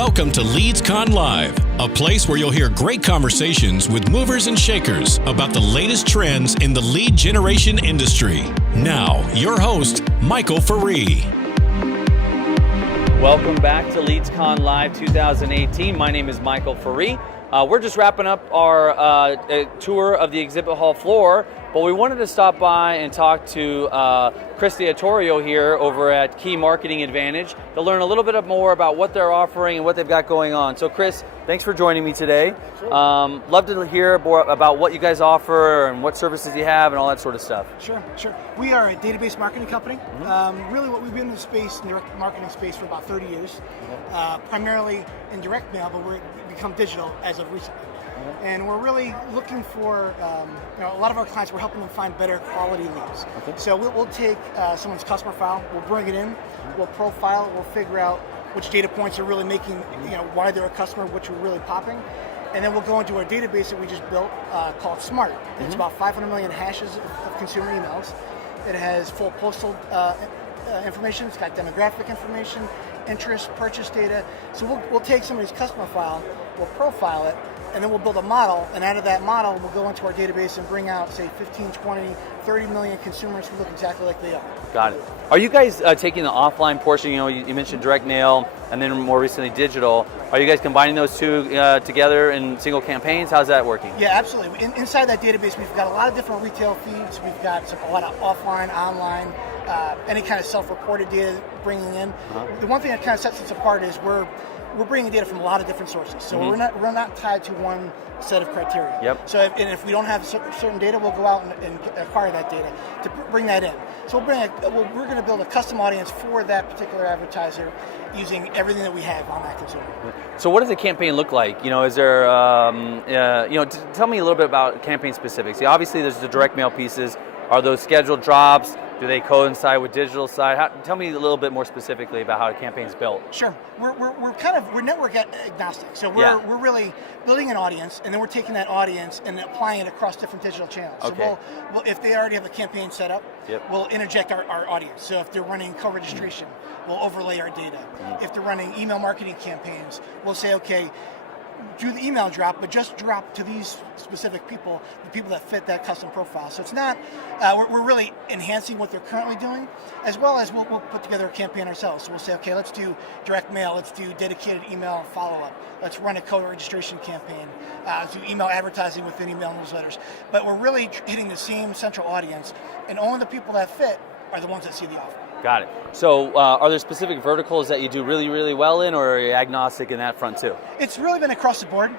Welcome to LeadsCon Live, a place where you'll hear great conversations with movers and shakers about the latest trends in the lead generation industry. Now, your host, Michael Faree. Welcome back to LeadsCon Live 2018. My name is Michael Faree. We're just wrapping up our tour of the exhibit hall floor, but we wanted to stop by and talk to Chris D'Atorio here over at Key Marketing Advantage to learn a little bit more about what they're offering and what they've got going on. So Chris, thanks for joining me today. Sure. Love to hear more about what you guys offer and what services you have and all that sort of stuff. Sure. We are a database marketing company. Really what we've been in the space, in direct marketing space for about 30 years, primarily in direct mail, but we've become digital as of recently. And we're really looking for, a lot of our clients, we're helping them find better quality leads. So we'll take someone's customer file, we'll bring it in, we'll profile it, we'll figure out which data points are really making, why they're a customer, which are really popping. And then we'll go into our database that we just built called Smart. It's about 500 million hashes of consumer emails. It has full postal information, it's got demographic information, interest, purchase data. So we'll take somebody's customer file, we'll profile it, and then we'll build a model, and out of that model, we'll go into our database and bring out, say, 15, 20, 30 million consumers who look exactly like they are. Got it. Are you guys taking the offline portion? You mentioned direct mail, and then more recently digital. Are you guys combining those two together in single campaigns? How's that working? Yeah, absolutely. Inside that database, we've got a lot of different retail feeds. We've got a lot of offline, online, any kind of self-reported data bringing in. The one thing that kind of sets us apart is we're bringing data from a lot of different sources. So we're not tied to one set of criteria. So if we don't have certain data, we'll go out and acquire that data to bring that in. So we're going to build a custom audience for that particular advertiser using everything that we have on that consumer. So what does a campaign look like? Is there, tell me a little bit about campaign specifics. Obviously there's the direct mail pieces. Are those scheduled drops? Do they coincide with digital side? Tell me a little bit more specifically about how a campaign's built. Sure. We're network agnostic. So we're really building an audience, and then we're taking that audience and applying it across different digital channels. So we'll if they already have a campaign set up, we'll interject our audience. So if they're running co-registration, we'll overlay our data. If they're running email marketing campaigns, we'll say, okay, do the email drop, but just drop to these specific people, the people that fit that custom profile. So it's not, we're really enhancing what they're currently doing, as well as we'll put together a campaign ourselves. So we'll say, okay, let's do direct mail, let's do dedicated email follow-up, let's run a co-registration campaign, let's do email advertising within email newsletters. But we're really hitting the same central audience, and only the people that fit are the ones that see the offer. Got it. So are there specific verticals that you do really, really well in, or are you agnostic in that front too? It's really been across the board.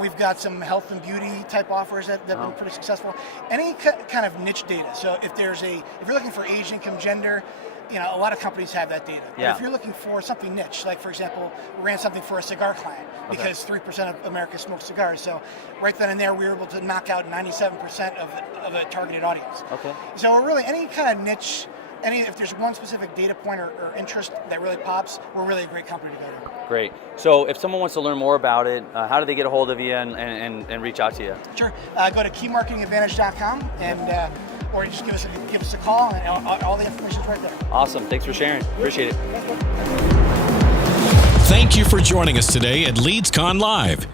We've got some health and beauty type offers that have been pretty successful. Any kind of niche data. So if you're looking for age, income, gender, a lot of companies have that data. But if you're looking for something niche, like for example, we ran something for a cigar client because 3% of America smokes cigars. So right then and there, we were able to knock out 97% of a targeted audience. So we're really any kind of niche. If there's one specific data point or interest that really pops, we're really a great company to go to. Great. So if someone wants to learn more about it, how do they get a hold of you and reach out to you? Sure. Go to keymarketingadvantage.com and or just give us a call, and all the information's right there. Awesome. Thanks for sharing. Appreciate it. Thank you for joining us today at LeadsCon Live.